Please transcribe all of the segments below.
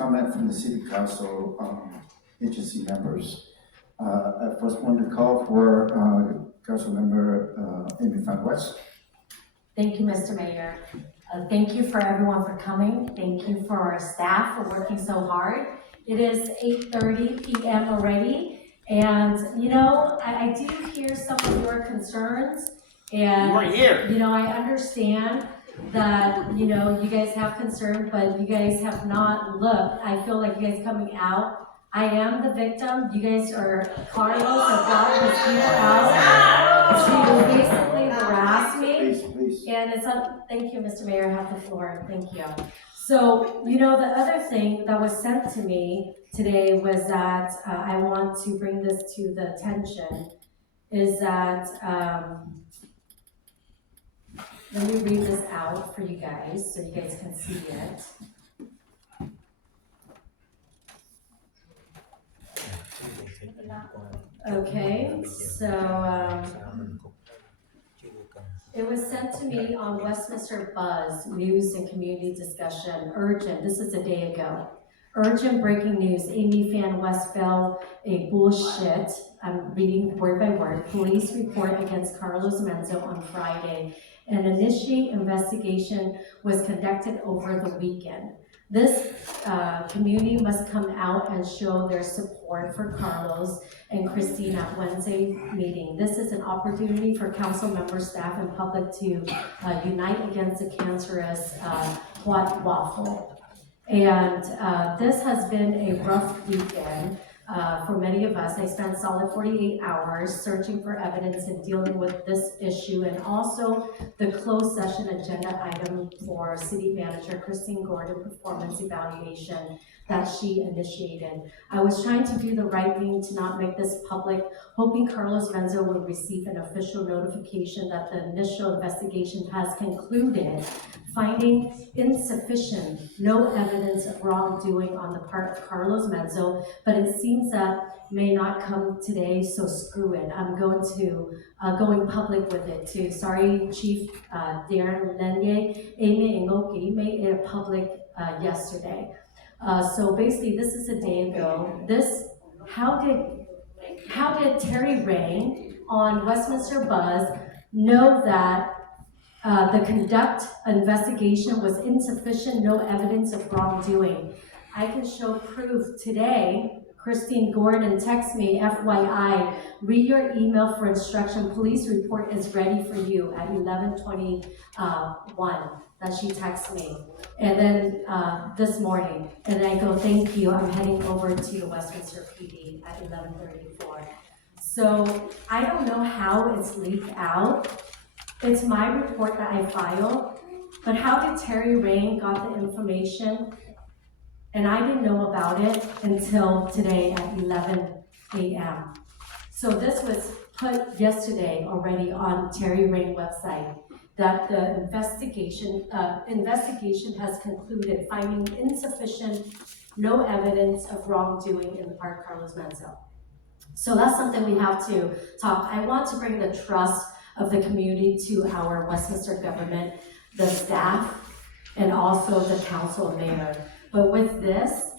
comment from the City Council agency members. I first want to call for Council Member Amy Van West. Thank you, Mr. Mayor. Thank you for everyone for coming. Thank you for our staff for working so hard. It is 8:30 p.m. already, and you know, I do hear some of your concerns, and you know, I understand that you know you guys have concern, but you guys have not looked. I feel like you guys coming out. I am the victim. You guys are Carlos or brought this people out to basically harass me. Please. And it's thank you, Mr. Mayor, I have the floor, thank you. So, you know, the other thing that was sent to me today was that I want to bring this to the attention, is that, let me read this out for you guys, so you guys can see it. Okay, so, it was sent to me on Westminster Buzz, News and Community Discussion, urgent, this is a day ago. Urgent breaking news, Amy Fan West fell a bullshit, I'm reading word by word, police report against Carlos Menzo on Friday. An initial investigation was conducted over the weekend. This community must come out and show their support for Carlos and Christine at Wednesday meeting. This is an opportunity for council members, staff, and public to unite against the cancerous white waffle. And this has been a rough weekend for many of us. I spent solid 48 hours searching for evidence and dealing with this issue, and also the closed session agenda item for City Manager Christine Gordon performance evaluation that she initiated. I was trying to do the right thing to not make this public, hoping Carlos Menzo would receive an official notification that the initial investigation has concluded, finding insufficient, no evidence of wrongdoing on the part of Carlos Menzo, but it seems that may not come today, so screw it. I'm going to going public with it too. Sorry, Chief Darren Lenye, Amy Ngoki made it public yesterday. So basically, this is a day ago. How did Terry Rain on Westminster Buzz know that the conduct investigation was insufficient, no evidence of wrongdoing? I can show proof today. Christine Gordon texts me, FYI, read your email for instruction. Police report is ready for you at 11:21. That she texts me. And then this morning, and I go, thank you, I'm heading over to Westminster PD at 11:34. So I don't know how it's leaked out. It's my report that I filed, but how did Terry Rain got the information? And I didn't know about it until today at 11 a.m. So this was put yesterday already on Terry Rain website, that the investigation has concluded, finding insufficient, no evidence of wrongdoing in the part of Carlos Menzo. So that's something we have to talk. I want to bring the trust of the community to our Westminster government, the staff, and also the council and mayor. But with this,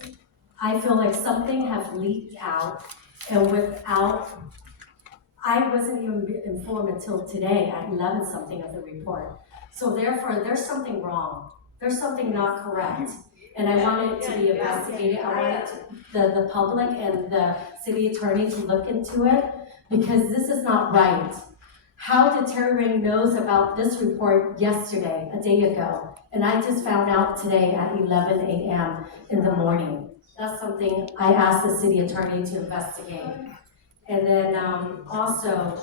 I feel like something has leaked out, and I wasn't even informed until today at 11 something of the report. So therefore, there's something wrong. There's something not correct. And I want it to be investigated. I want the public and the city attorney to look into it, because this is not right. How did Terry Rain knows about this report yesterday, a day ago? And I just found out today at 11 a.m. in the morning. That's something I asked the city attorney to investigate. And then also,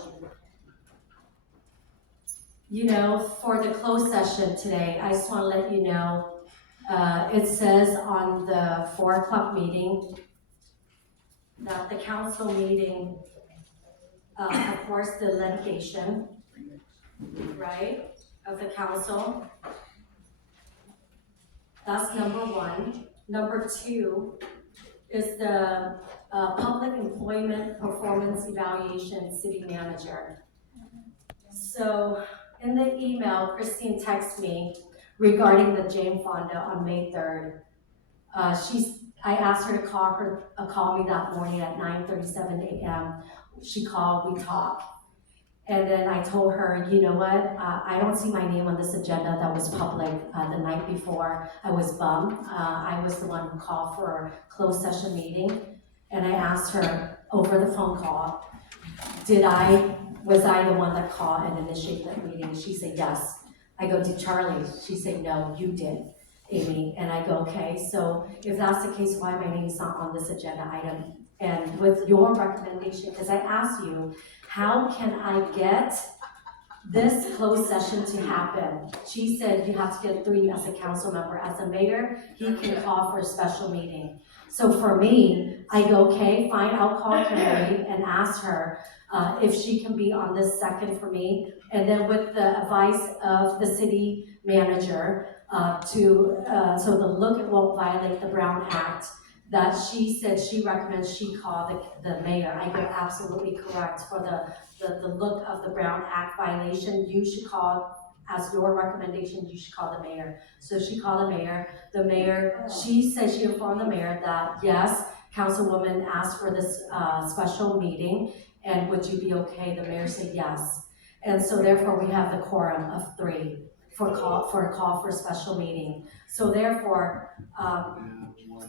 you know, for the closed session today, I just want to let you know, it says on the 4 o'clock meeting that the council meeting, of course, the litigation, right, of the council. That's number one. Number two is the public employment performance evaluation city manager. So in the email, Christine texted me regarding the Jane Fonda on May 3rd. She's I asked her to call me that morning at 9:37 a.m. She called, we talked. And then I told her, you know what, I don't see my name on this agenda that was public the night before. I was bummed. I was the one who called for a closed session meeting. And I asked her over the phone call, was I the one that called and initiated that meeting? She said, yes. I go to Charlie. She said, no, you did, Amy. And I go, okay, so if that's the case, why my name's not on this agenda item? And with your recommendation, because I asked you, how can I get this closed session to happen? She said you have to get through you as a council member. As a mayor, he can call for a special meeting. So for me, I go, okay, fine, I'll call Kimberly and ask her if she can be on this second for me. And then with the advice of the city manager, so the look it won't violate the Brown Act, that she said she recommends she call the mayor. I go, absolutely correct. For the look of the Brown Act violation, you should call, as your recommendation, you should call the mayor. So she called the mayor. The mayor, she said she informed the mayor that, yes, Councilwoman asked for this special meeting, and would you be okay? The mayor said yes. And so therefore we have the quorum of 3 for a call for a special meeting. So therefore,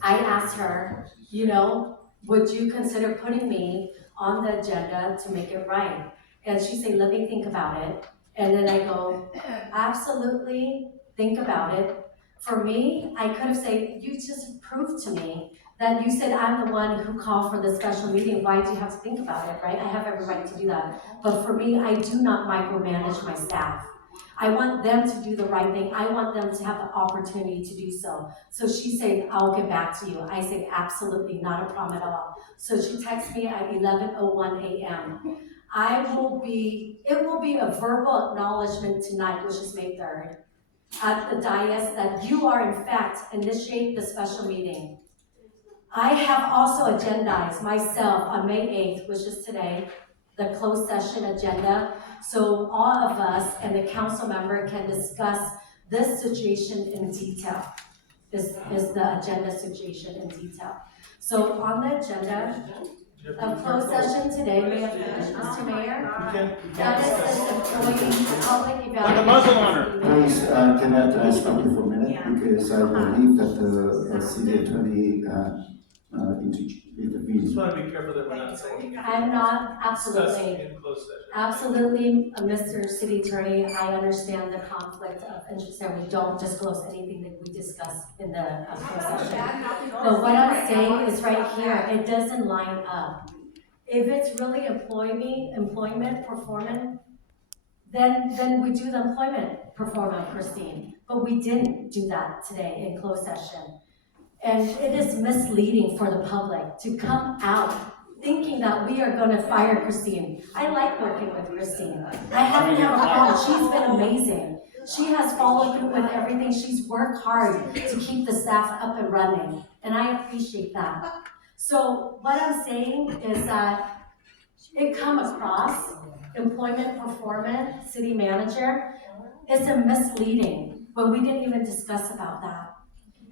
I asked her, you know, would you consider putting me on the agenda to make it right? And she said, let me think about it. And then I go, absolutely, think about it. For me, I could have said, you just proved to me that you said I'm the one who called for the special meeting. Why do you have to think about it, right? I have every right to do that. But for me, I do not micromanage my staff. I want them to do the right thing. I want them to have the opportunity to do so. So she said, I'll get back to you. I said, absolutely, not a problem at all. So she texted me at 11:01 a.m. It will be a verbal acknowledgement tonight, which is May 3rd, at the dais that you are in fact initiating the special meeting. I have also agendized myself on May 8th, which is today, the closed session agenda, so all of us and the council member can discuss this situation in detail. This is the agenda situation in detail. So on the agenda of closed session today, may I finish, Mr. Mayor? That is an employee public evaluation. Put the muzzle on her. Please, can I stop you for a minute? Because I believe that the city attorney intervened. Just want to be careful that we're not saying. I'm not, Discussing absolutely. in closed session. Absolutely, Mr. City Attorney, I understand the conflict of interest and we don't disclose anything that we discuss in the closed session. But what I'm saying is right here, it doesn't line up. If it's really employment performance, then we do the employment performance, Christine. But we didn't do that today in closed session. And it is misleading for the public to come out thinking that we are going to fire Christine. I like working with Christine. I haven't had a problem. She's been amazing. She has followed through with everything. She's worked hard to keep the staff up and running, and I appreciate that. So what I'm saying is that it comes across employment performance, city manager, is a misleading, but we didn't even discuss about that.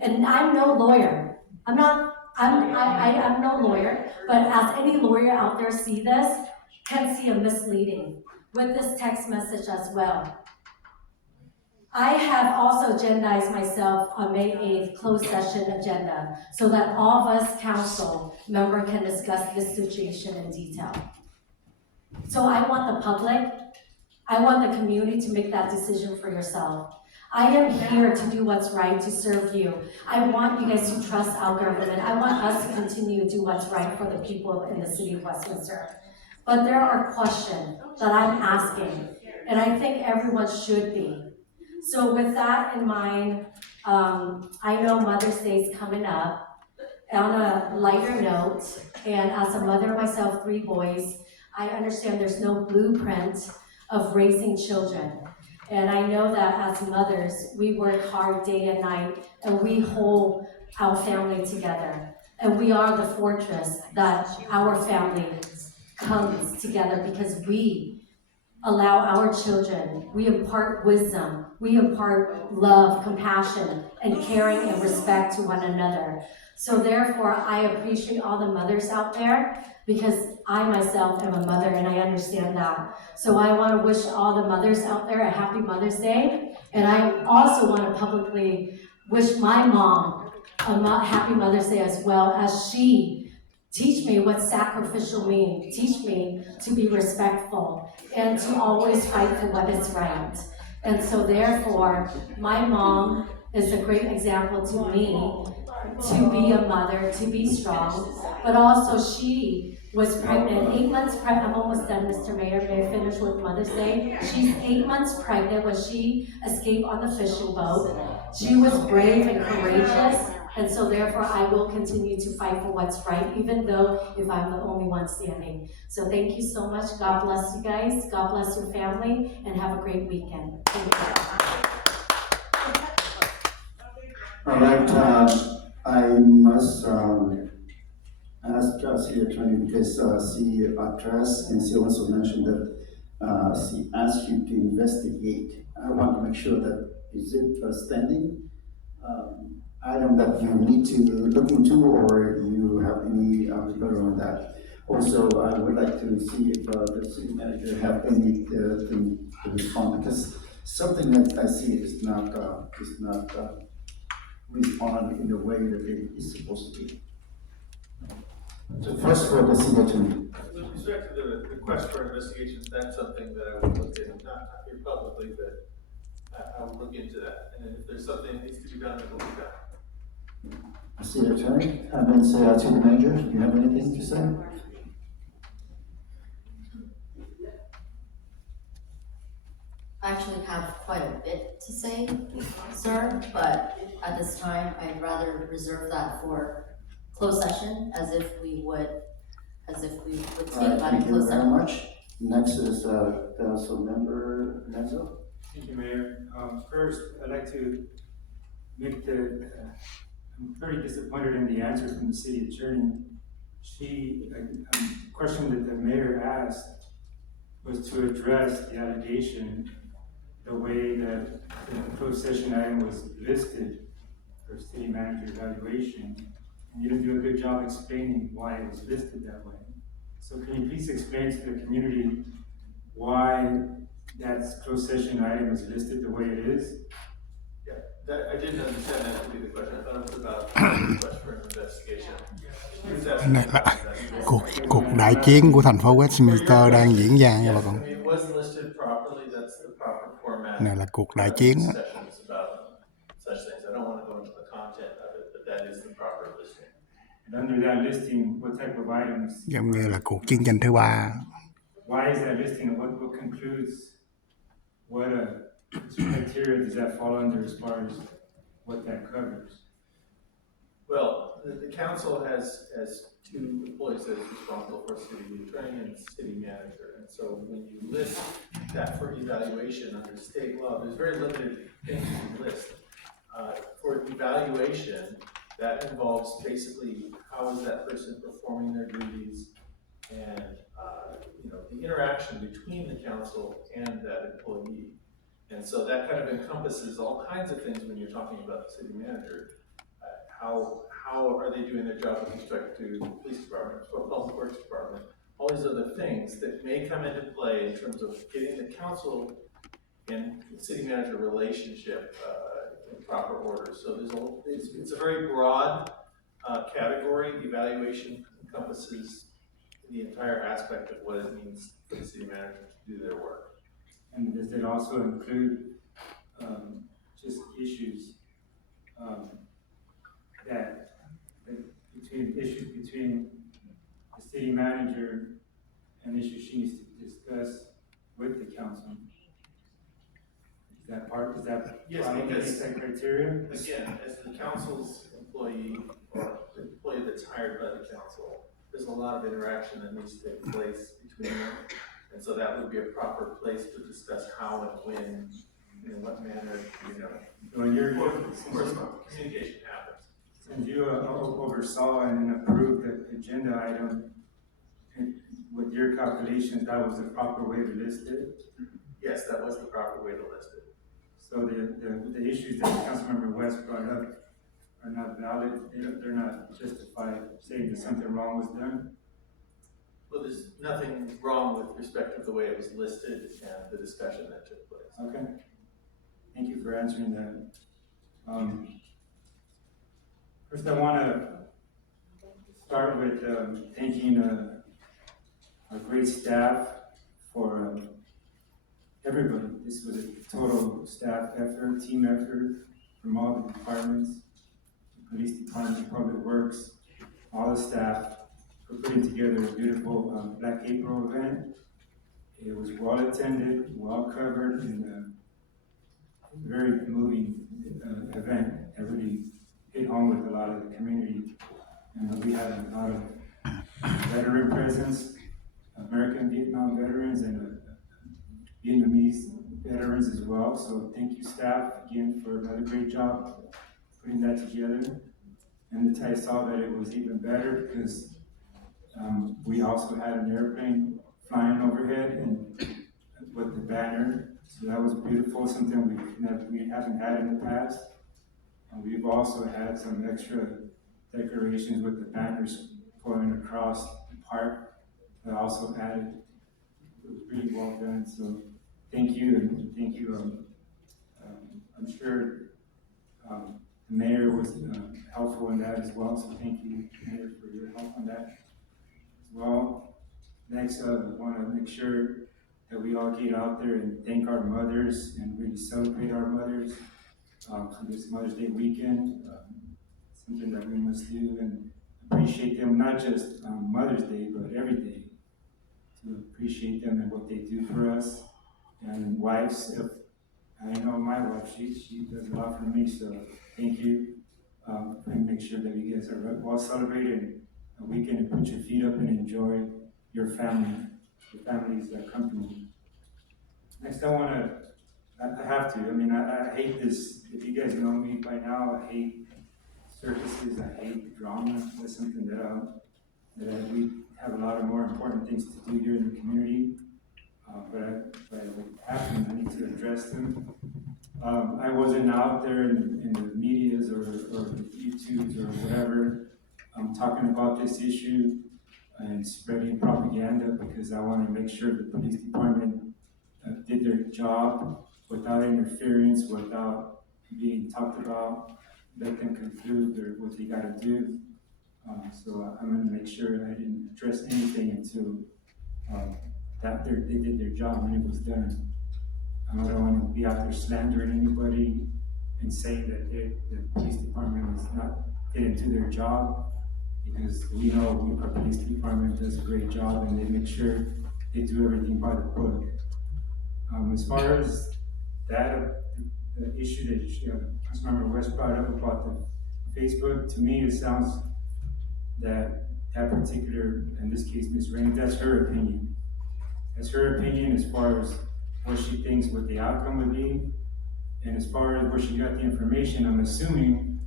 And I'm no lawyer. I'm no lawyer, but as any lawyer out there see this, can see a misleading with this text message as well. I have also agendized myself on May 8th closed session agenda so that all of us council member can discuss this situation in detail. So I want the public, I want the community to make that decision for yourself. I am here to do what's right, to serve you. I want you guys to trust our government. I want us to continue to do what's right for the people in the city of Westminster. But there are questions that I'm asking, and I think everyone should be. So with that in mind, I know Mother's Day is coming up. On a lighter note, and as a mother myself, 3 boys, I understand there's no blueprint of raising children. And I know that as mothers, we work hard day and night, and we hold our family together. And we are the fortress that our family comes together because we allow our children, we impart wisdom, we impart love, compassion, and caring and respect to one another. So therefore, I appreciate all the mothers out there because I myself am a mother and I understand that. So I want to wish all the mothers out there a happy Mother's Day. And I also want to publicly wish my mom a happy Mother's Day as well, as she teach me what sacrificial means. Teach me to be respectful and to always fight for what is right. And so therefore, my mom is a great example to me to be a mother, to be strong, but also she was pregnant, 8 months pregnant. I'm almost done, Mr. Mayor. May I finish with Mother's Day? She's 8 months pregnant when she escaped on the fishing boat. She was brave and courageous, and so therefore I will continue to fight for what's right, even though if I'm the only one standing. So thank you so much. God bless you guys. God bless your family, and have a great weekend. Thank you. All right, I must ask City Attorney because she addressed and she also mentioned that she asked you to investigate. I want to make sure that is it a standing item that you need to look into, or you have any rebuttal on that? Also, I would like to see if the city manager have anything to respond, because something that I see is not respond in the way that it is supposed to be. So first for the city attorney. With respect to the request for investigation, that's something that I would look at, not here publicly, but I will look into that. And if there's something that needs to be done, it will be done. City attorney, and then say city manager, do you have anything to say? I actually have quite a bit to say, sir, but at this time, I'd rather reserve that for closed session, as if we would speak about Thank it you closed very session. much. Next is Council Member Nenzo. Thank you, Mayor. First, I'd like to make I'm very disappointed in the answer from the city attorney. The question that the mayor asked was to address the allegation the way that the closed session item was listed for city manager evaluation. And you didn't do a good job explaining why it was listed that way. So can you please explain to the community why that closed session item is listed the way it is? Yeah, I didn't understand that to be the question. I thought it was about a request for an investigation. He was asking Này là about investigation. cuộc đại chiến của thành phố Westminster đang diễn ra nha bà Yes, con. I mean, it was listed properly. That's the proper format. Này là cuộc đại chiến. Sessions about such things. I don't want to go into the content of it, but that is the proper listing. And under that listing, what type of items? Giống như là cuộc chiến tranh thứ ba. Why is that listing? What concludes? What criteria does that fall under as far as what that covers? Well, the council has two employees that is responsible for city attorney and city manager. And so when you list that for evaluation under state law, there's very limited things you list. For evaluation, that involves basically how is that person performing their duties, and the interaction between the council and that employee. And so that kind of encompasses all kinds of things when you're talking about the city manager. How are they doing their job with respect to the police department, public works department, all these other things that may come into play in terms of getting the council and city manager relationship in proper order. So it's a very broad category. Evaluation encompasses the entire aspect of what it means for the city manager to do their work. And does it also include just issues between the city manager and issues she needs to discuss with the council? Is that Yes, probably because that criteria? Again, as the council's employee or the employee that's hired by the council, there's a lot of interaction that needs to take place between them. And so that would be a proper place to discuss how and when, in what manner, When you're communication happens. Since you oversaw and approved the agenda item, with your calculations, that was the proper way to list it? Yes, that was the proper way to list it. So the issues that Councilmember West brought up, are not valid, they're not justified saying that something wrong was done. Well, there's nothing wrong with respect to the way it was listed and the discussion that took place. Okay. Thank you for answering that. First, I want to start with thanking our great staff for everybody. This was a total staff effort, team effort from all the departments, the police department, public works, all the staff for putting together a beautiful Black April event. It was well attended, well covered, and a very moving event that really hit home with a lot of the community. And we had a lot of veteran presence, American Vietnam veterans and Vietnamese veterans as well. So thank you, staff, again, for another great job putting that together. And I saw that it was even better because we also had an airplane flying overhead and with the banner. So that was beautiful, something we haven't had in the past. And we've also had some extra decorations with the banners going across the park that also added. It was really well done. So thank you, and thank you. I'm sure the mayor was helpful in that as well. So thank you, Mayor, for your help on that as well. Next, I want to make sure that we all get out there and thank our mothers and really celebrate our mothers for this Mother's Day weekend. Something that we must do and appreciate them, not just Mother's Day, but every day. To appreciate them and what they do for us. And wives, I know my wife, she does a lot for me, so thank you. And make sure that you guys are well celebrated a weekend and put your feet up and enjoy your family, your family's company. Next, I have to, I hate this. If you guys know me by now, I hate circuses, I hate drama. That's something that we have a lot of more important things to do here in the community. But what happened, I need to address them. I wasn't out there in the medias or YouTubes or whatever talking about this issue and spreading propaganda because I want to make sure the police department did their job without interference, without being talked about, let them conclude what they got to do. So I'm going to make sure I didn't address anything until they did their job and it was done. I don't want to be out there slandering anybody and saying that the police department didn't do their job, because we know our police department does a great job and they make sure they do everything by the book. As far as that, the issue that Councilmember West brought up about the Facebook, to me it sounds that particular, in this case, Ms. Rain, that's her opinion. That's her opinion as far as what she thinks what the outcome would be. And as far as where she got the information, I'm assuming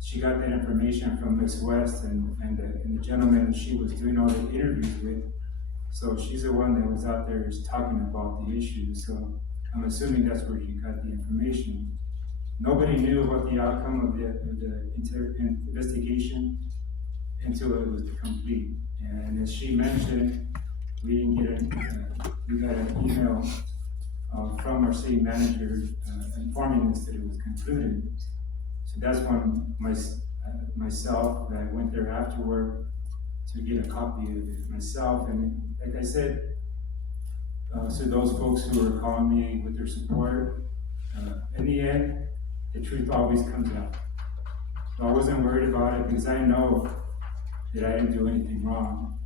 she got that information from Ms. West and the gentleman that she was doing all the interviews with. So she's the one that was out there just talking about the issue. So I'm assuming that's where she got the information. Nobody knew what the outcome of the investigation until it was complete. And as she mentioned, we got an email from our city manager informing us that it was concluded. So that's when myself, I went there after work to get a copy of it myself. And like I said, so those folks who were calling me with their support, in the end, the truth always comes out. So I wasn't worried about it because I know that I didn't do anything wrong.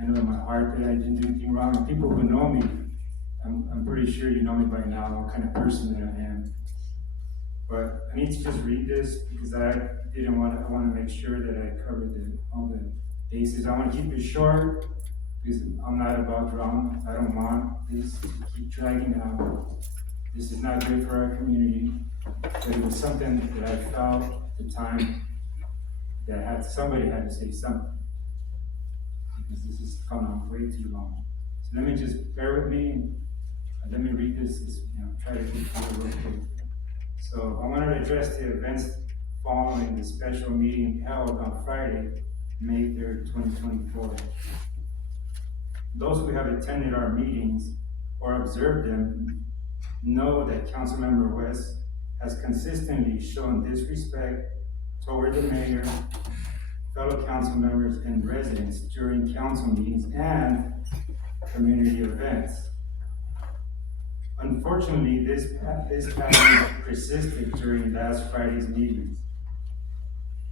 I know in my heart that I didn't do anything wrong. And people who know me, I'm pretty sure you know me by now, what kind of person that I am. But I need to just read this because I want to make sure that I covered all the bases. I want to keep it short because I'm not about drama. I don't want this to keep dragging out. This is not good for our community. But it was something that I felt at the time that somebody had to say something, because this has gone on way too long. So let me just bear with me and let me read this, try to get through it real quick. So I wanted to address the events following the special meeting held on Friday, May 3rd, 2024. Those who have attended our meetings or observed them know that Councilmember West has consistently shown disrespect toward the mayor, fellow council members, and residents during council meetings and community events. Unfortunately, this pattern persisted during last Friday's meetings.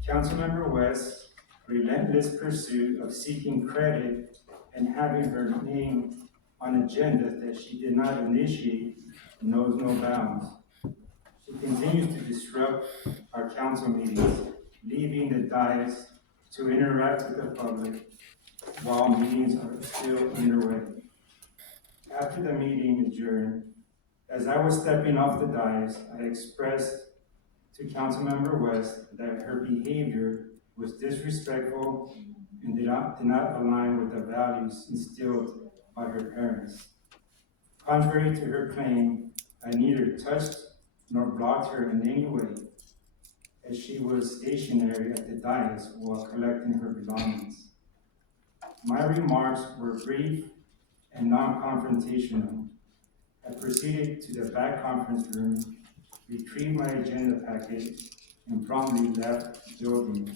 Councilmember West's relentless pursuit of seeking credit and having her name on agendas that she did not initiate knows no bounds. She continues to disrupt our council meetings, leaving the dais to interact with the public while meetings are still underway. After the meeting adjourned, as I was stepping off the dais, I expressed to Councilmember West that her behavior was disrespectful and did not align with the values instilled by her parents. Contrary to her claim, I neither touched nor blocked her in any way, as she was stationary at the dais while collecting her belongings. My remarks were brief and non-confrontational. I proceeded to the back conference room, retrieved my agenda packet, and promptly left the building.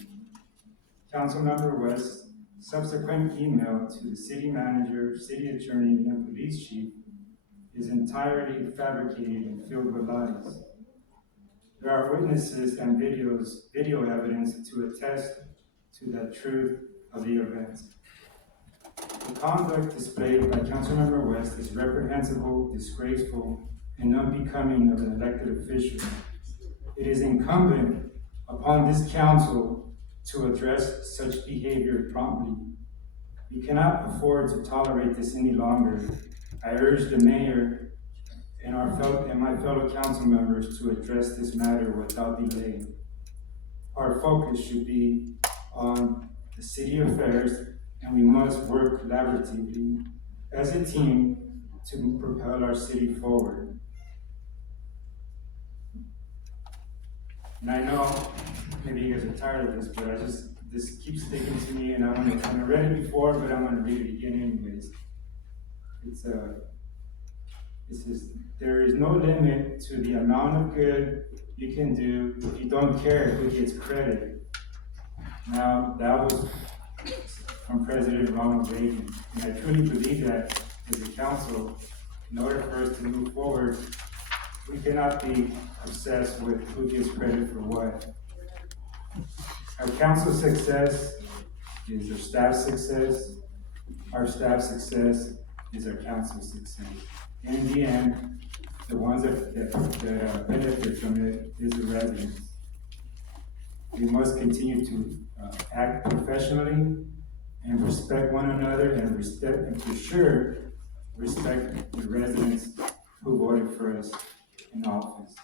Councilmember West's subsequent email to the city manager, city attorney, and police chief is entirely fabricated and filled with lies. There are witnesses and video evidence to attest to the truth of the event. The conduct displayed by Councilmember West is reprehensible, disgraceful, and unbecoming of an elected official. It is incumbent upon this council to address such behavior promptly. We cannot afford to tolerate this any longer. I urge the mayor and my fellow council members to address this matter without delay. Our focus should be on the city affairs, and we must work collaboratively as a team to propel our city forward. And I know maybe you guys are tired of this, but this keeps sticking to me, and I read it before, but I'm gonna read it again anyways. It says, there is no limit to the amount of good you can do if you don't care who gets credit. Now, that was from President Ronald Reagan, and I truly believe that as a council, in order for us to move forward, we cannot be obsessed with who gets credit for what. Our council's success is our staff's success. Our staff's success is our council's success. And in the end, the ones that benefit from it is the residents. We must continue to act professionally and respect one another, and for sure respect the residents who voted for us in office.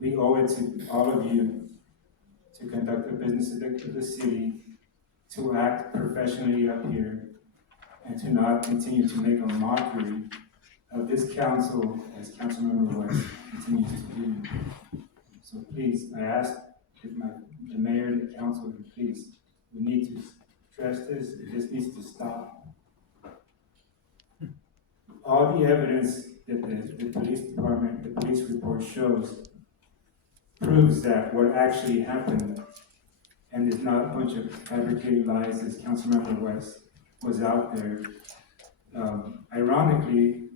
We owe it to all of you to conduct the business of the city, to act professionally up here, and to not continue to make a mockery of this council as Councilmember West continues to do. So please, I ask the mayor and the council, please, we need to stress this. This needs to stop. All the evidence that the police department, the police report shows proves that what actually happened, and it's not a bunch of fabricated lies as Councilmember West was out there. Ironically,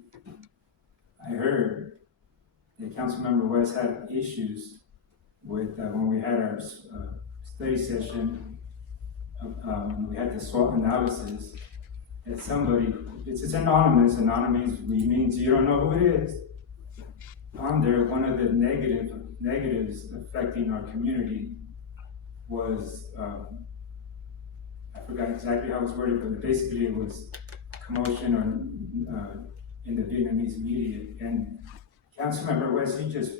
I heard that Councilmember West had issues with, when we had our study session, we had the SWOT analysis, that somebody, it's anonymous means you don't know who it is. On there, one of the negatives affecting our community was, I forgot exactly how it was worded, but basically it was commotion in the Vietnamese media. And Councilmember West, he just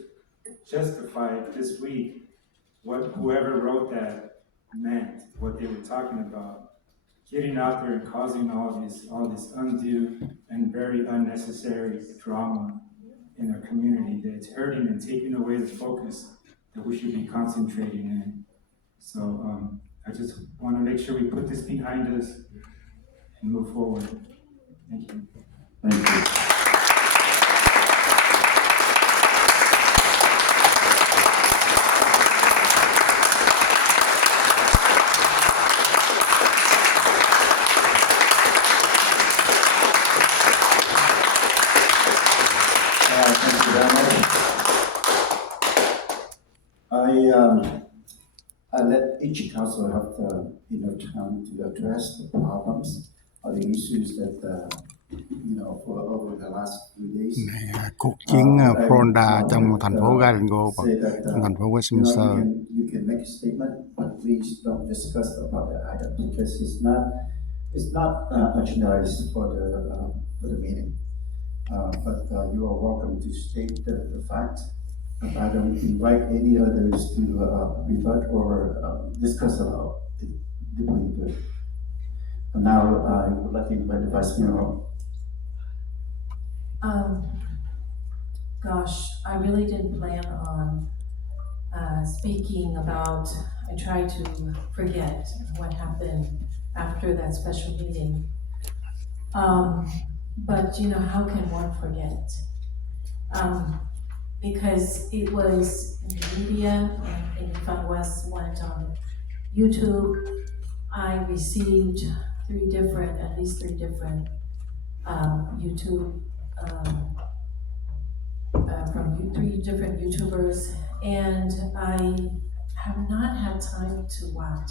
justified this week what whoever wrote that meant, what they were talking about. Getting out there and causing all this undue and very unnecessary drama in our community that's hurting and taking away the focus that we should be concentrating in. So I just want to make sure we put this behind us and move forward. Thank you. Thank you. Thank you very much. I let each council have the time to address the problems or the issues that for over the last few days. Này, cuộc chiến fonda trong thành phố Glasgow và trong thành phố Westminster. You can make a statement, but please don't discuss about the item because it's not agendized for the meeting. But you are welcome to state the fact. I don't invite any others to rebut or discuss about it deeply. And now I would like to invite the Vice Mayor. Gosh, I really didn't plan on speaking about, I tried to forget what happened after that special meeting. But how can one forget? Because it was in the media, and Fan West went on YouTube. I received at least three different YouTube from three different YouTubers, and I have not had time to watch.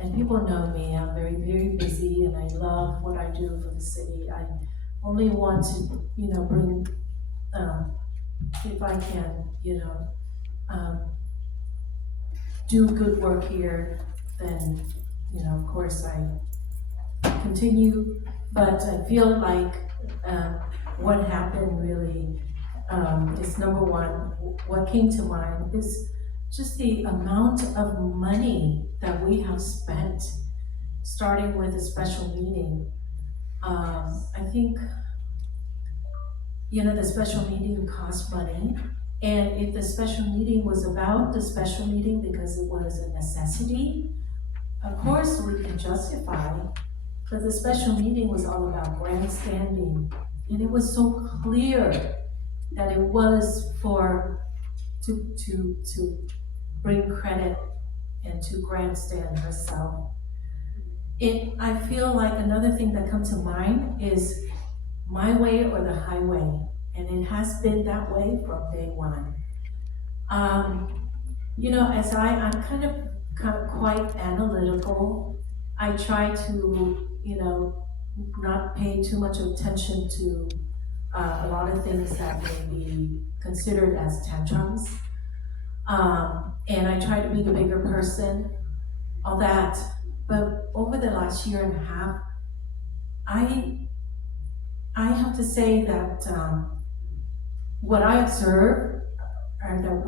And people know me, I'm very, very busy, and I love what I do for the city. I only want to, bring, if I can, do good work here, then, of course I continue. But I feel like what happened really is number one, what came to mind is just the amount of money that we have spent, starting with a special meeting. I think, the special meeting cost money, and if the special meeting was about the special meeting because it was a necessity, of course we can justify, but the special meeting was all about grandstanding, and it was so clear that it was to bring credit and to grandstand herself. I feel like another thing that comes to mind is my way or the highway, and it has been that way from day one. As I'm kind of quite analytical, I try to, not pay too much attention to a lot of things that may be considered as tantrums. And I try to be the bigger person, all that. But over the last year and a half, I have to say that what I observe are that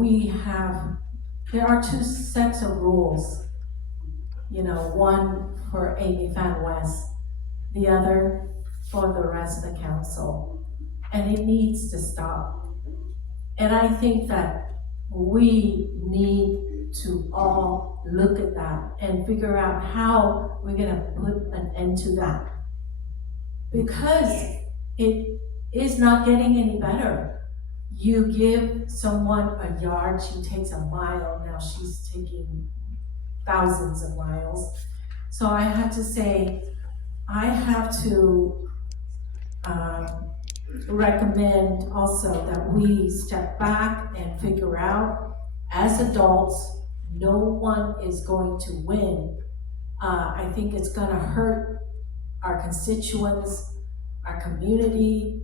there are two sets of rules. One for Amy Fan West, the other for the rest of the council. And it needs to stop. And I think that we need to all look at that and figure out how we're gonna put an end to that. Because it is not getting any better. You give someone a yard, she takes a mile, now she's taking thousands of miles. So I have to say, I have to recommend also that we step back and figure out, as adults, no one is going to win. I think it's gonna hurt our constituents, our community,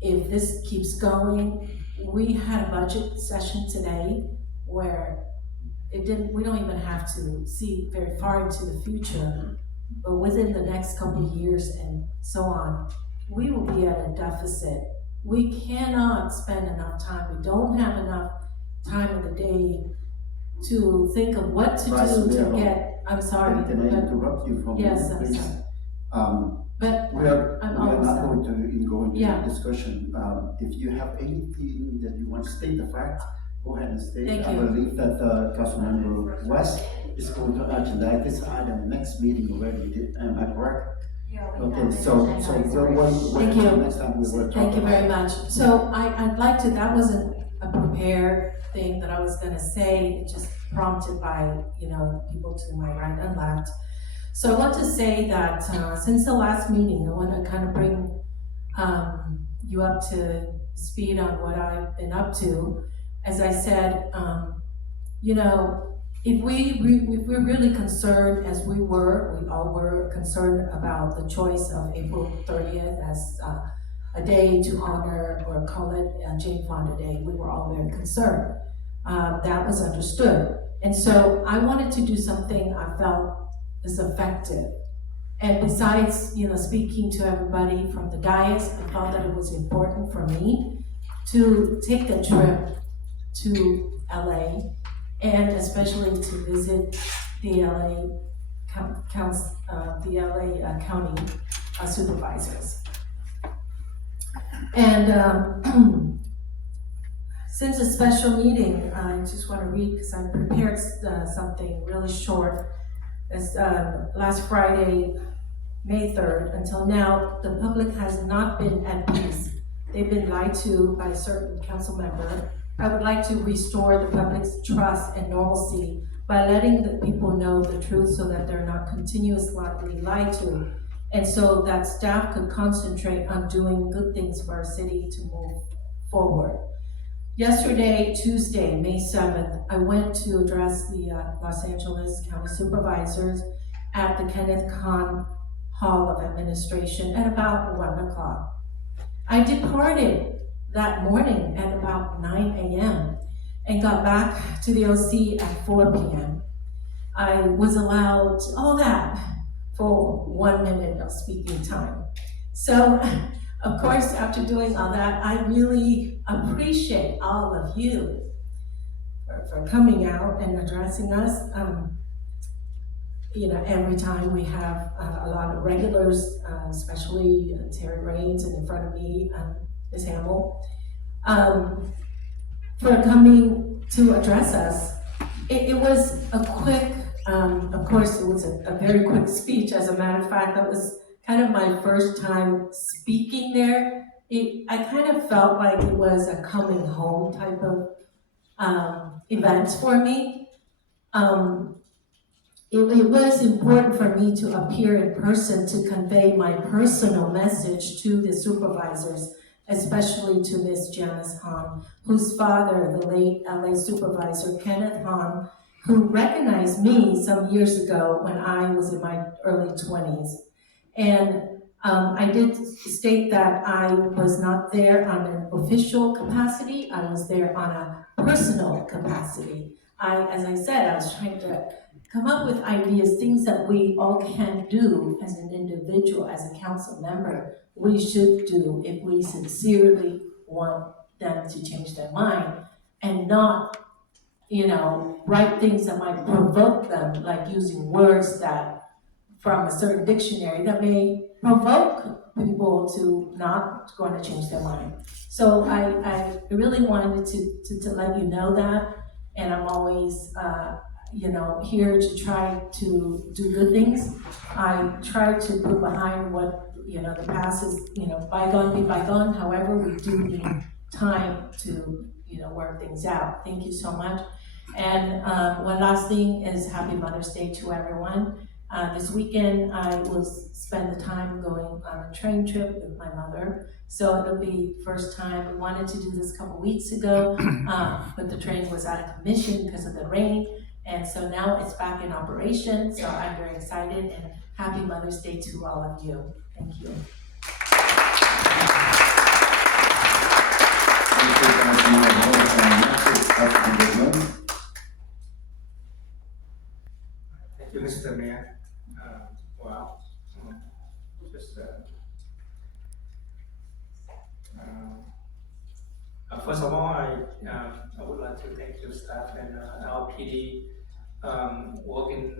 if this keeps going. We had a budget session today where we don't even have to see very far into the future, but within the next couple of years and so on, we will be at a deficit. We cannot spend enough time. We don't have enough time of the day to think of what to do to get, I'm sorry. Can I interrupt you for a Yes, minute, I'm please? sorry. But We are I'm not almost done. going to go into Yeah. the discussion. If you have anything that you want to state the fact, go ahead and state. Thank I you. believe that Councilmember West is going to agendalize this item next meeting already. Am I correct? Okay, so we'll Thank you. next time we will talk Thank you very about it. much. So I'd like to, that wasn't a prepared thing that I was gonna say, it just prompted by, people to my right and left. So I want to say that, since the last meeting, I wanna kind of bring, you up to speed on what I've been up to. As I said, if we're really concerned, as we all were concerned about the choice of April 30th as a day to honor or call it Jane Fonda Day, we were all very concerned. That was understood. And so I wanted to do something I felt is effective. And besides, speaking to everybody from the dais, I felt that it was important for me to take a trip to LA, and especially to visit the LA County supervisors. And since a special meeting, I just want to read, because I prepared something really short. As last Friday, May 3rd, until now, the public has not been at peace. They've been lied to by a certain council member. I would like to restore the public's trust and normalcy by letting the people know the truth so that they're not continuously lied to, and so that staff could concentrate on doing good things for our city to move forward. Yesterday, Tuesday, May 7th, I went to address the Los Angeles County Supervisors at the Kenneth Kahn Hall of Administration at about 1 o'clock. I departed that morning at about 9 a.m. and got back to the OC at 4 p.m. I was allowed all that for 1 minute of speaking time. So, of course, after doing all that, I really appreciate all of you for coming out and addressing us. Every time we have a lot of regulars, especially Terry Raines and in front of me, Ms. Hamill, for coming to address us. It was a quick, of course, it was a very quick speech. As a matter of fact, that was kind of my first time speaking there. I kind of felt like it was a coming home type of event for me. It was important for me to appear in person to convey my personal message to the supervisors, especially to Ms. Janice Hahn, whose father, the late LA supervisor Kenneth Hahn, who recognized me some years ago when I was in my early 20s. And I did state that I was not there on an official capacity, I was there on a personal capacity. As I said, I was trying to come up with ideas, things that we all can do as an individual, as a council member, we should do if we sincerely want them to change their mind, and not, write things that might provoke them, like using words that from a certain dictionary that may provoke people to not going to change their mind. So I really wanted to let you know that, and I'm always here to try to do good things. I try to put behind what, the past is, bygone be bygone. However, we do need time to, work things out. Thank you so much. And one last thing is Happy Mother's Day to everyone. This weekend, I will spend the time going on a train trip with my mother. So it'll be first time. We wanted to do this a couple weeks ago, but the train was out of commission because of the rain. And so now it's back in operation. So I'm very excited, and Happy Mother's Day to all of you. Thank you. Thank you, Mr. Mayor. Wow. First of all, I would like to thank your staff and our PD working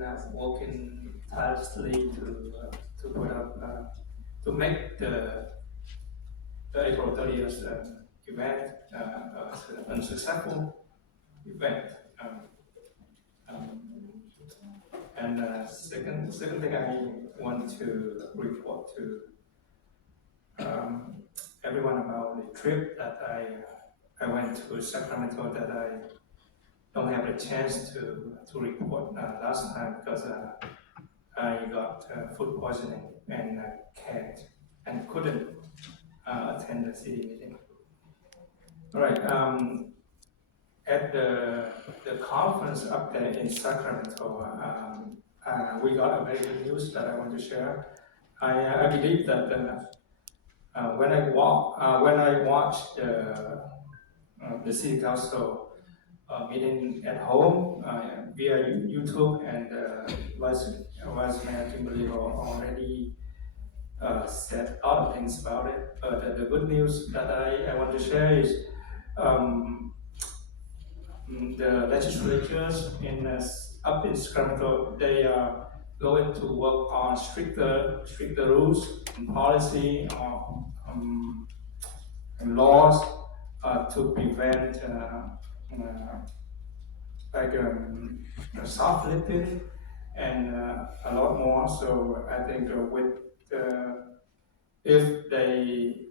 tirelessly to put up to make the April 30th event unsuccessful. event. And second thing I want to report to everyone about the trip that I went to Sacramento that I don't have a chance to report last time because I got food poisoning and can't and couldn't attend the city meeting. All right. At the conference up there in Sacramento, we got a very good news that I want to share. I believe that when I watched the city council meeting at home via YouTube, and Vice Mayor Kimberly already said a lot of things about it. But the good news that I want to share is the legislatures up in Sacramento, they are going to work on stricter rules and policy and laws to prevent soft lifting and a lot more. So I think if they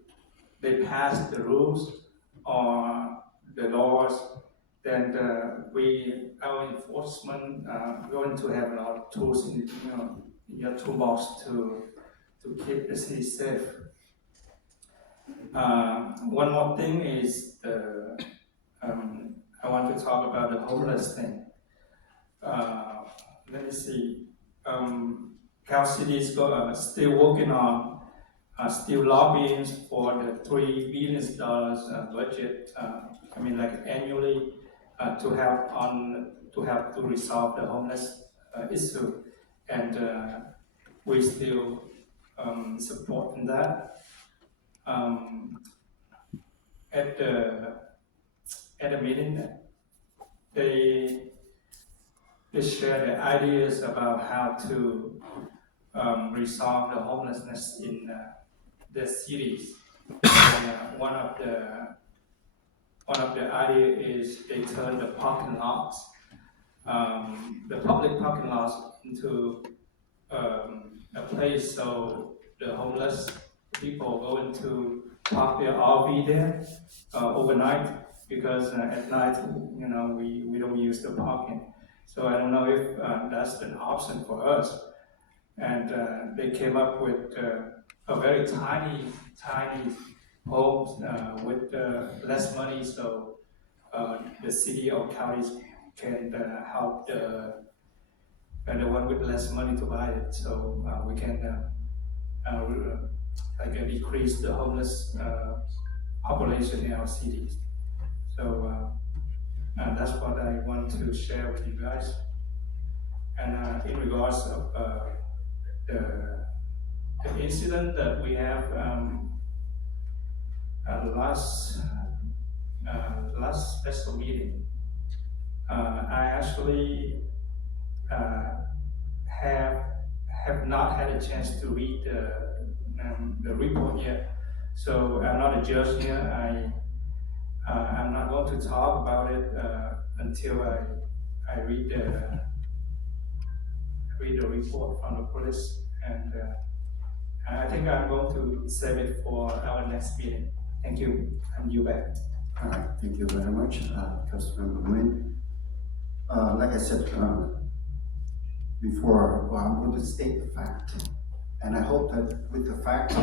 pass the rules or the laws, then our enforcement going to have a lot of tools in your toolbox to keep the city safe. One more thing is I want to talk about the homeless thing. Let me see. Cal City is still working on, still lobbying for the $3 billion budget. Annually. To help to resolve the homeless issue, and we still supporting that. At the meeting, they share their ideas about how to resolve the homelessness in the cities. And, one of the ideas is they turn the parking lots, the public parking lots, into a place so the homeless people going to park their RV there overnight, because at night, we don't use the parking. So I don't know if that's an option for us. And they came up with a very tiny homes with less money, so the city or counties can help the one with less money to buy it. So we can decrease the homeless population in our cities. So that's what I want to share with you guys. And in regards of the incident that we have last special meeting, I actually have not had a chance to read the report yet. So I'm not a judge here. I'm not going to talk about it until I read the report from the police, and I think I'm going to save it for our next meeting. Thank you. And you back. All right, thank you very much, Councilmember Nguyen. Like I said before, I'm going to state the fact, and I hope that with the fact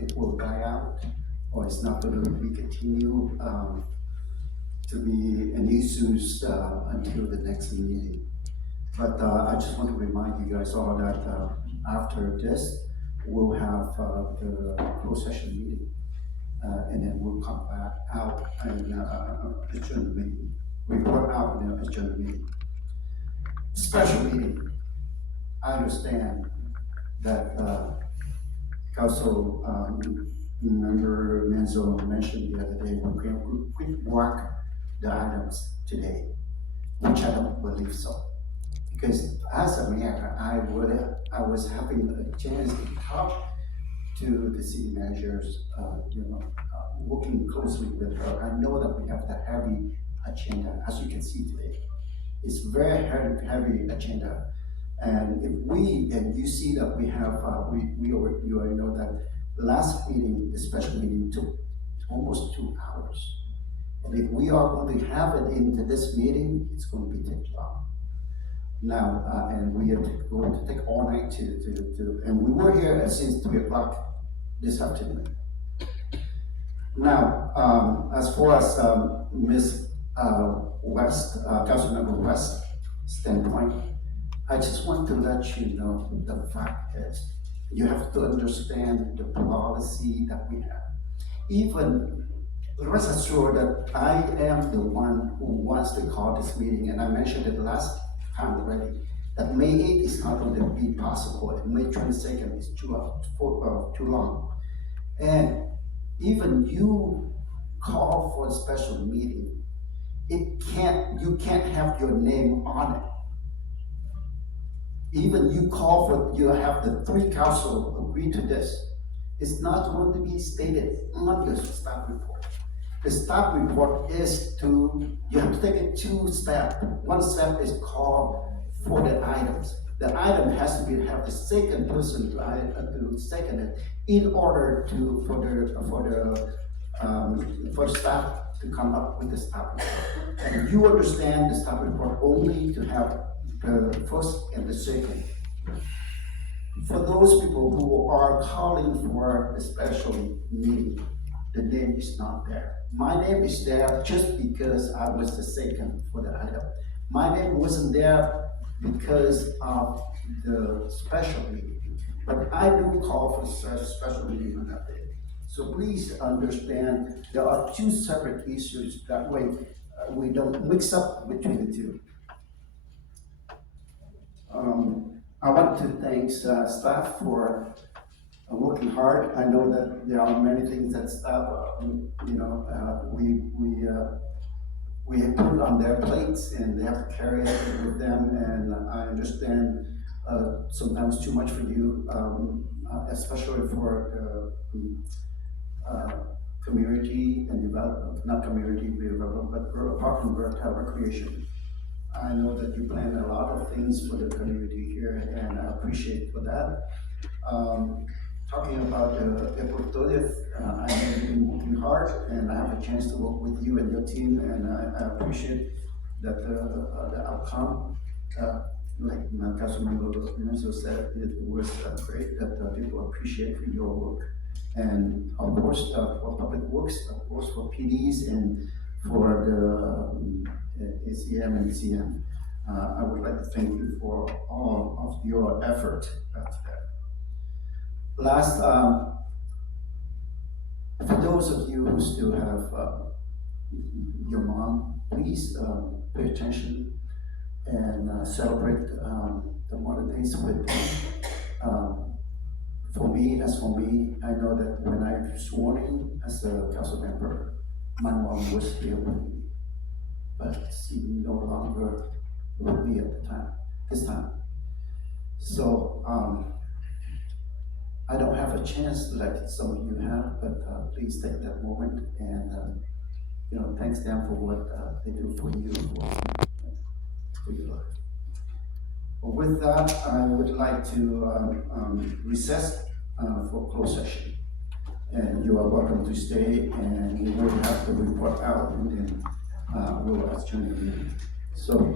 it will die out, or it's not going to be continue to be an issue until the next meeting. But I just want to remind you guys all that after this, we'll have the closed session meeting, and then we'll come back out and adjourn the meeting. Report out and then adjourn the meeting. Special meeting. I understand that Council Member Menzo mentioned the other day we can quick mark the items today, which I don't believe so. Because as a mayor, I was having a chance to talk to the city managers, working closely with her. I know that we have the heavy agenda, as you can see today. It's very heavy agenda. And if and you see that we have, you already know that the last meeting, the special meeting took almost 2 hours. And if we are going to have it into this meeting, it's going to take long. Now, and we are going to take all night and we were here since 3 o'clock this afternoon. Now, as far as Ms. West, Councilmember West standpoint, I just want to let you know the fact is you have to understand the policy that we have. Even rest assured that I am the one who wants to call this meeting, and I mentioned it last time already, that May 8th is not going to be possible, and May 22nd is too long. And even you call for a special meeting, you can't have your name on it. Even you call for, you have the 3 council agree to this. It's not going to be stated on the staff report. The staff report is you have to take it 2 steps. One step is called for the items. The item has to have the second person to second it in order for staff to come up with the staff report. And you understand the staff report only to have the first and the second. For those people who are calling for a special meeting, the name is not there. My name is there just because I was the second for the item. My name wasn't there because of the special meeting, but I do call for a special meeting on that day. So please understand, there are 2 separate issues. That way, we don't mix up between the 2. I want to thank staff for working hard. I know that there are many things that staff, we have put on their plates and they have to carry it with them. And I understand sometimes too much for you, especially for community and development, not community development, but park and recreation. I know that you plan a lot of things for the community here, and I appreciate for that. Talking about April 30th, I have been working hard, and I have a chance to work with you and your team, and I appreciate that the outcome. Like Councilmember Menzo said, it was great that people appreciate your work. And of course, for public works, of course, for PDs and for the ACM and CM. I would like to thank you for all of your effort at that. Last, for those of you who still have your mom, please pay attention and celebrate the Mother Days with them. For me, I know that when I sworn in as a council member, my mom was here with me, but she no longer with me at this time. So I don't have a chance like some of you have, but please take that moment and thanks them for what they do for you, for your life. With that, I would like to recess for closed session. And you are welcome to stay, and we will have the report out, and then we'll adjourn the meeting. So,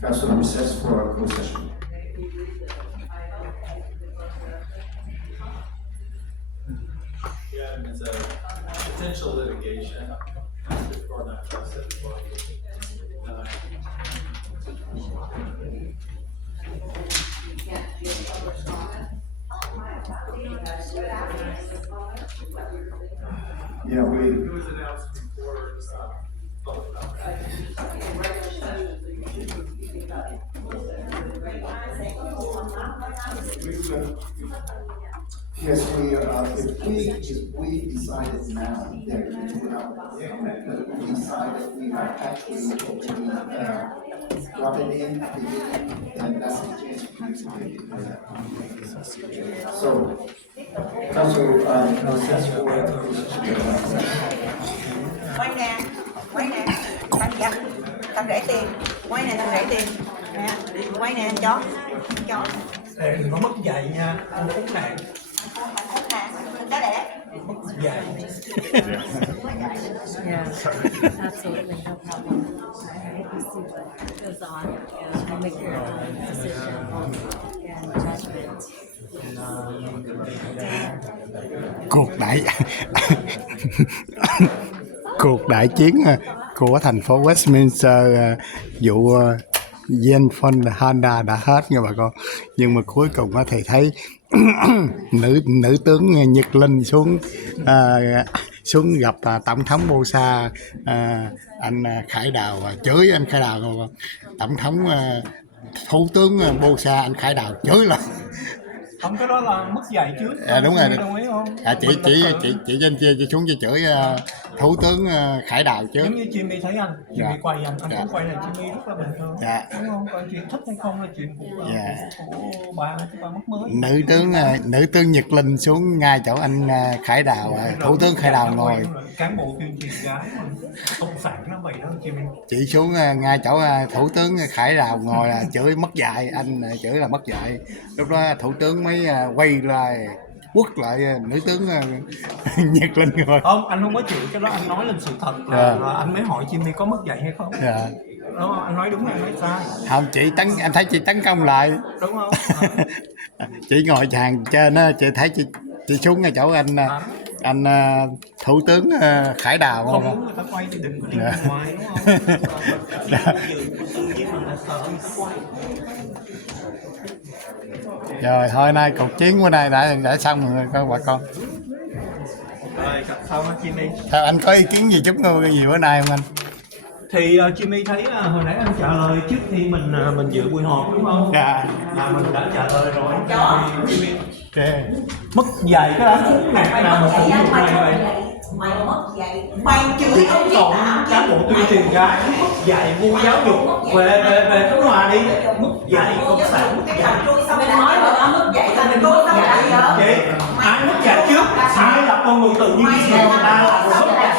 council recess for closed session. Yeah, and it's a potential litigation before that process. Yeah, It was announced before public comment. Yes, if we decided now that we decided we are actually brought it in at the beginning, and that's the case. So, Council, recess for Wait now. thằng rể tiền, quay nè thằng rể tiền, nè, quay nè anh chó, Ê, đừng có mất dạy nha, anh khốn nạn. thằng cá đẻ. Mất dạy. Yeah, absolutely, no problem. Alright, we'll see what goes on, and we'll make your decision and judgment. Cuộc đại cuộc đại chiến của thành phố Westminster, vụ chien fonda đã hết nha bà con, nhưng mà cuối cùng thì thấy nữ tướng Nhật Linh xuống gặp tổng thống Bosa, anh Khải Đào, chửi anh Khải Đào, tổng thống thủ tướng Bosa, anh Khải Đào chửi là Không, cái đó là mất dạy trước. đúng rồi. Đồng ý không? Chị trên kia chị xuống chị chửi thủ tướng Khải Đào chứ. Giống như Jimmy thấy anh, Jimmy Dạ. quay anh Dạ. cũng quay là Jimmy rất là bình thường. Dạ. Đúng không? Còn chuyện thích hay không là chuyện của bà, chứ bà mất mới. Nữ tướng Nhật Linh xuống ngay chỗ anh Khải Đào, thủ tướng Khải Đào ngồi. Cán bộ tuyên truyền gái mà cộng sản nó vậy đó Jimmy. Chị xuống ngay chỗ thủ tướng Khải Đào ngồi, chửi mất dạy, anh chửi là mất dạy. Lúc đó thủ tướng mới quay lại quất lại nữ tướng Nhật Linh rồi. Không, anh không có chịu cái đó, anh nói lên sự thật là anh mới hỏi Jimmy có mất dạy hay không. Dạ. Đó, anh nói đúng là anh nói sai. Không, anh thấy chị tấn công lại. Đúng không? Chị ngồi hàng trên á, chị thấy chị xuống ngay chỗ anh thủ tướng Khải Đào Không không? muốn người ta quay thì đừng có đi ra ngoài, đúng không? Tự nhiên mình là sợ người ta quay. Rồi thôi nay cuộc chiến bữa nay đã xong rồi các bà con. Rồi sao hả Jimmy? Sao anh có ý kiến gì chúc ngư gì bữa nay không anh? Thì Jimmy thấy hồi nãy anh trả lời trước khi mình dự buổi họp đúng không? Dạ. Là mình đã trả lời rồi. Thì Jimmy Okay. mất dạy cái đó khốn nạn nào mà sử dụng này vậy? Mày mất dạy, mày chửi ông Còn cán bộ tuyên truyền gái mất dạy vô giáo dục về Khánh Hòa đi, mất dạy cộng sản, mất dạy. Mày nói rồi đó, mất dạy là mình mất dạy giờ. Chị, ai mất dạy trước, ai là con người tự nhiên, người ta là mất dạy.